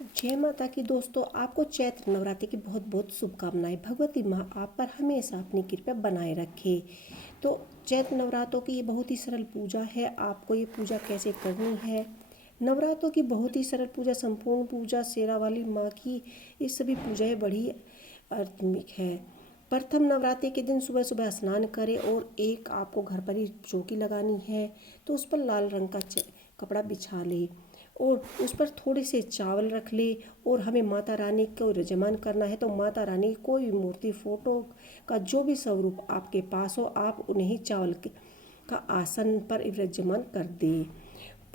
जय माता की दोस्तों, आपको चैत्र नवरात्रि की बहुत बहुत शुभकामनाएं। भगवती माँ आप पर हमेशा अपनी कृपा बनाए रखे। तो चैत्र नवरात्रों की ये बहुत ही सरल पूजा है। आपको ये पूजा कैसे करनी है? नवरात्रों की बहुत ही सरल पूजा, संपूर्ण पूजा शेरा वाली माँ की ये सभी पूजाएं बड़ी आध्यात्मिक है। प्रथम नवरात्रि के दिन सुबह सुबह स्नान करें और एक आपको घर पर ही चौकी लगानी है, तो उस पर लाल रंग का कपड़ा बिछा ले और उस पर थोड़े से चावल रख ले। और हमें माता रानी को विराजमान करना है, तो माता रानी कोई भी मूर्ति, फोटो का जो भी स्वरूप आपके पास हो, आप उन्हें चावल का आसन पर विराजमान कर दे।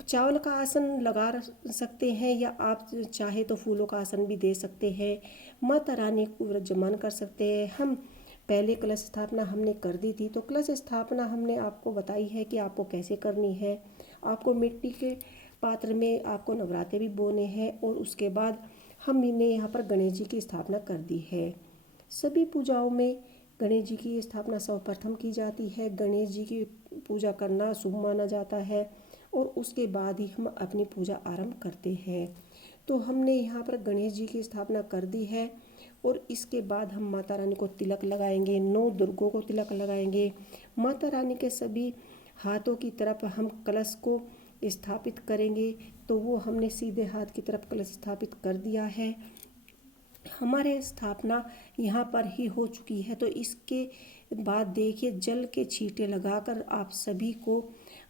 चावल का आसन लगा सकते हैं या आप चाहे तो फूलों का आसन भी दे सकते हैं। माता रानी को विराजमान कर सकते हैं। हम पहले कलश स्थापना हमने कर दी थी, तो कलश स्थापना हमने आपको बताई है कि आपको कैसे करनी है। आपको मिट्टी के पात्र में आपको नवरात्रे भी बोने हैं और उसके बाद हमने यहाँ पर गणेश जी की स्थापना कर दी है। सभी पूजाओं में गणेश जी की स्थापना सर्वप्रथम की जाती है। गणेश जी की पूजा करना शुभ माना जाता है और उसके बाद ही हम अपनी पूजा आरंभ करते हैं। तो हमने यहाँ पर गणेश जी की स्थापना कर दी है और इसके बाद हम माता रानी को तिलक लगाएंगे, 9 दुर्गों को तिलक लगाएंगे। माता रानी के सभी हाथों की तरफ हम कलश को स्थापित करेंगे, तो वो हमने सीधे हाथ की तरफ कलश स्थापित कर दिया है। हमारे स्थापना यहाँ पर ही हो चुकी है। तो इसके बाद देखिए, जल के छींटे लगाकर आप सभी को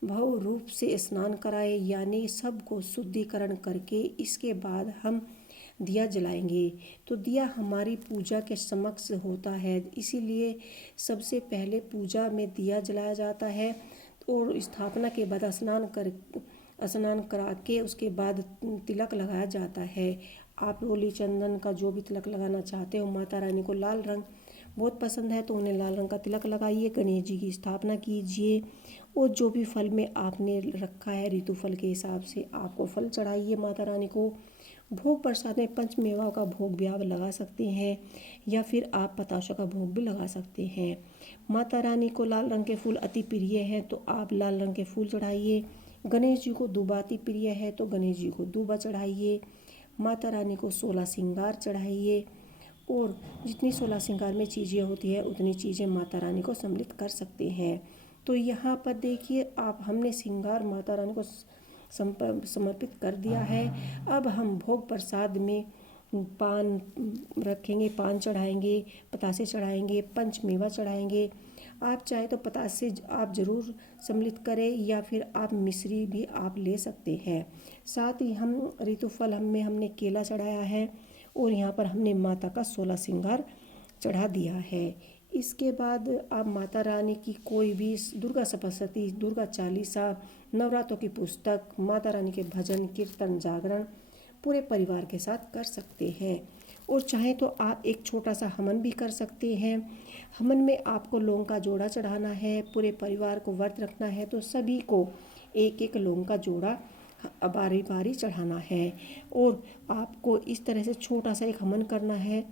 भव्य रूप से स्नान कराए, यानी सबको शुद्धिकरण करके इसके बाद हम दिया जलाएंगे। तो दिया हमारी पूजा के समक्ष होता है, इसीलिए सबसे पहले पूजा में दिया जलाया जाता है और स्थापना के बाद स्नान करा के उसके बाद तिलक लगाया जाता है। आप रोली चंदन का जो भी तिलक लगाना चाहते हो, माता रानी को लाल रंग बहुत पसंद है तो उन्हें लाल रंग का तिलक लगाइए। गणेश जी की स्थापना कीजिए और जो भी फल में आपने रखा है ऋतु फल के हिसाब से आपको फल चढ़ाइए माता रानी को। भोग प्रसाद में पंचमेवा का भोग भी आप लगा सकते हैं या फिर आप पताशा का भोग भी लगा सकते हैं। माता रानी को लाल रंग के फूल अति प्रिय हैं, तो आप लाल रंग के फूल चढ़ाइए। गणेश जी को दूबा अति प्रिय है, तो गणेश जी को दूबा चढ़ाइए। माता रानी को 16 श्रृंगार चढ़ाइए और जितनी 16 श्रृंगार में चीज़ें होती है उतनी चीज़ें माता रानी को सम्मिलित कर सकते हैं। तो यहाँ पर देखिए, आप हमने श्रृंगार माता रानी को समर्पित कर दिया है। अब हम भोग प्रसाद में पान रखेंगे, पान चढ़ाएंगे, पतासे चढ़ाएंगे, पंचमेवा चढ़ाएंगे। आप चाहे तो पतासे आप ज़रूर सम्मिलित करें या फिर आप मिश्री भी आप ले सकते हैं। साथ ही हम ऋतुफल हमने केला चढ़ाया है और यहाँ पर हमने माता का 16 श्रृंगार चढ़ा दिया है। इसके बाद आप माता रानी की कोई भी दुर्गा सप्तशती, दुर्गा चालीसा, नवरात्रों की पुस्तक, माता रानी के भजन कीर्तन जागरण पूरे परिवार के साथ कर सकते हैं। और चाहे तो आप एक छोटा सा हवन भी कर सकते हैं। हवन में आपको लौंग का जोड़ा चढ़ाना है, पूरे परिवार को व्रत रखना है तो सभी को एक एक लौंग का जोड़ा बारी बारी चढ़ाना है। और आपको इस तरह से छोटा सा एक हवन करना है।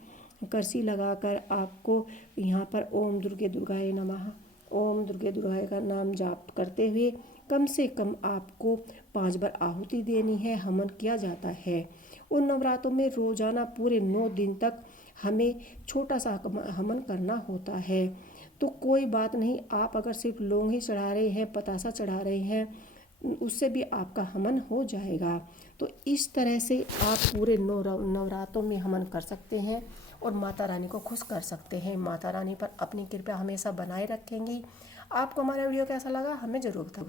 करसी लगाकर आपको यहाँ पर ओम दुर्गे दुर्गाय नमः, ओम दुर्गे दुर्गाय का नाम जाप करते हुए कम से कम आपको 5 बार आहुति देनी है, हवन किया जाता है। और नवरात्रों में रोजाना पूरे 9 दिन तक हमें छोटा सा हवन करना होता है। तो कोई बात नहीं, आप अगर सिर्फ लौंग ही चढ़ा रहे हैं, पतासा चढ़ा रहे हैं, उससे भी आपका हवन हो जाएगा। तो इस तरह से आप पूरे नवरात्रों में हवन कर सकते हैं और माता रानी को खुश कर सकते हैं। माता रानी पर अपनी कृपा हमेशा बनाए रखेंगी। आपको हमारा वीडियो कैसा लगा हमें ज़रूर बताओ।